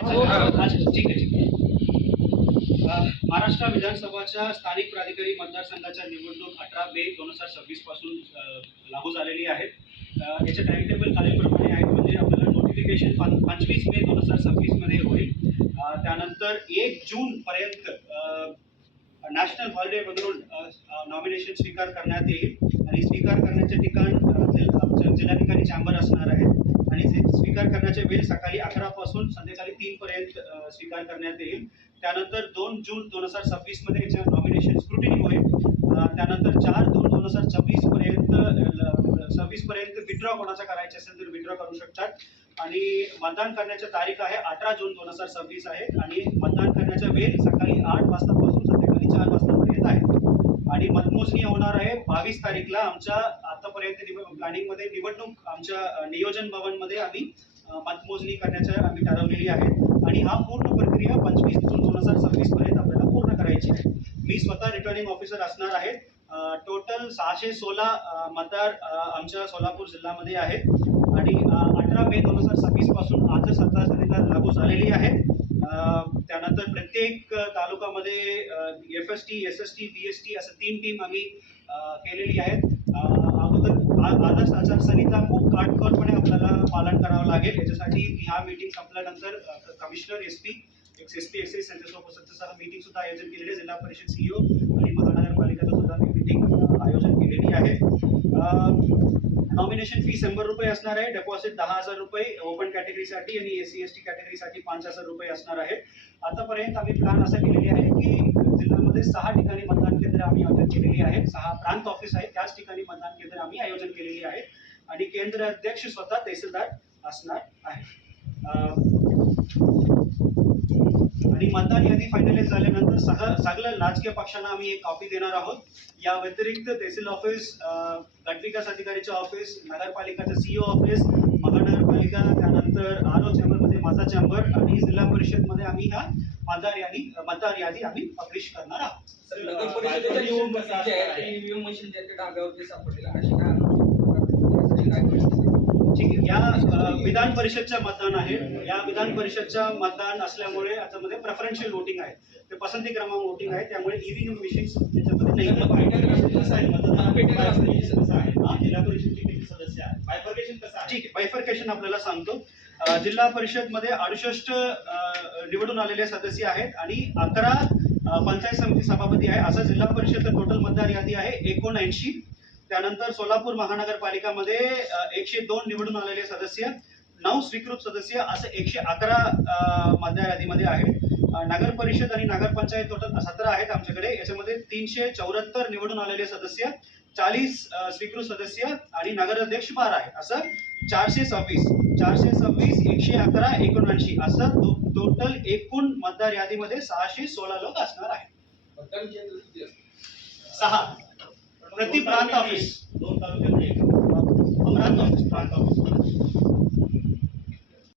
ठीक आहे. महाराष्ट्र विधानसभाच्या स्थानिक प्राधिकारी मतदारसंघाच्या निवडणूक 18 मे 2026 पासून लागू झालेली आहे. याचे टाइम टेबल खालीलप्रमाणे आहे. म्हणजे आपल्याला नोटिफिकेशन 25 मे 2026 मध्ये होईल. त्यानंतर 1 जून पर्यंत नॅशनल हॉलिडे बदलून नॉमिनेशन स्वीकार करण्यात येईल आणि स्वीकार करण्याचे ठिकाण जिल्हाधिकारी चॅम्बर असणार आहे आणि स्वीकार करण्याचे वेळ सकाळी 11 पासून संध्याकाळी 3 पर्यंत स्वीकार करण्यात येईल. त्यानंतर 2 जून 2026 मध्ये याच्या नॉमिनेशन स्क्रुटिनी होईल. त्यानंतर 4/2/2026 पर्यंत विड्रॉ कोणाचा करायचे असेल तर विड्रॉ करू शकतात आणि मतदान करण्याची तारीख आहे 18 जून 2026 आहे आणि मतदान करण्याचा वेळ सकाळी 8 वाजतापासून संध्याकाळी 4 वाजतापर्यंत आहे आणि मतमोजणी होणार आहे 22 तारीखला. आमच्या आतापर्यंत प्लॅनिंग मध्ये निवडणूक आमच्या नियोजन भवन मध्ये आम्ही मतमोजणी करण्याची आम्ही ठरवलेली आहे आणि हा पूर्ण प्रक्रिया 25 जून 2026 पर्यंत आपल्याला पूर्ण करायची आहे. मी स्वतः रिटर्निंग ऑफिसर असणार आहे. टोटल 616 मतदार आमच्या सोलापूर जिल्ह्यामध्ये आहेत आणि 18 मे 2026 पासून आजच सत्ता लागू झालेली आहे. त्यानंतर प्रत्येक तालुक्यामध्ये FST, SST, BST असं 3 टीम आम्ही केलेली आहेत. अगोदर आदर्श आचारसंहिता खूप काटकोरपणे आपल्याला पालन करावं लागेल. याच्यासाठी ह्या मीटिंग संपल्यानंतर कमिशनर SP एक्साइज यांच्यासोबत मीटिंग सुद्धा आयोजन केलेली आहे. जिल्हा परिषद CEO आणि महानगरपालिकेचा सुद्धा मीटिंग आयोजन केलेली आहे. नॉमिनेशन फी 100 रुपये असणार आहे. डेपॉझिट 10,000 रुपये ओपन कॅटेगरीसाठी आणि SC ST कॅटेगरीसाठी 5,000 रुपये असणार आहे. आतापर्यंत आम्ही प्लॅन असा केलेली आहे की जिल्ह्यामध्ये 6 ठिकाणी मतदान केंद्र आम्ही आयोजन केलेली आहेत. 6 प्रांत ऑफिस आहेत, त्याच ठिकाणी मतदान केंद्र आम्ही आयोजन केलेली आहे आणि केंद्र अध्यक्ष स्वतः तहसीलदार असणार आहे. आणि मतदान यादी फायनलाइज झाल्यानंतर सगळ्या राजकीय पक्षांना आम्ही एक कॉपी देणार आहोत. या व्यतिरिक्त तहसील ऑफिस, गटविकास अधिकारीचे ऑफिस, नगरपालिकाचे CEO ऑफिस, महानगरपालिका, त्यानंतर RO चॅम्बरमध्ये माझा चॅम्बर आणि जिल्हा परिषद मध्ये आम्ही ह्या मतदार यादी आम्ही पब्लिश करणार आहोत. ठीक आहे. या विधान परिषदच्या मतदान आहे. या विधान परिषदच्या मतदान असल्यामुळे याच्यामध्ये प्रेफरन्शियल वोटिंग आहे, ते पसंती क्रमांक वोटिंग आहे, त्यामुळे EVM विषय त्याच्यामध्ये नाही. जिल्हा परिषदचे किती सदस्य आहेत, बायफर्केशन कसं आहे? ठीक आहे, बायफर्केशन आपल्याला सांगतो. जिल्हा परिषद मध्ये 68 निवडून आलेले सदस्य आहेत आणि 11 पंचायत समिती सभापती आहे. असं जिल्हा परिषद टोटल मतदार यादी आहे 79. त्यानंतर सोलापूर महानगरपालिकामध्ये 102 निवडून आलेले सदस्य, 9 स्वीकृत सदस्य, असं 111 मतदार यादीमध्ये आहे. नगर परिषद आणि नगरपंचायत टोटल 17 आहेत आमच्याकडे. याच्यामध्ये 374 निवडून आलेले सदस्य, 40 स्वीकृत सदस्य आणि नगराध्यक्ष 12 आहे. असं 426, 111, 79 असं टोटल एकूण मतदार यादीमध्ये 616 लोक असणार आहेत. 6 प्रति प्रांत ऑफिस, 2 तालुक्यामध्ये प्रांत ऑफिस.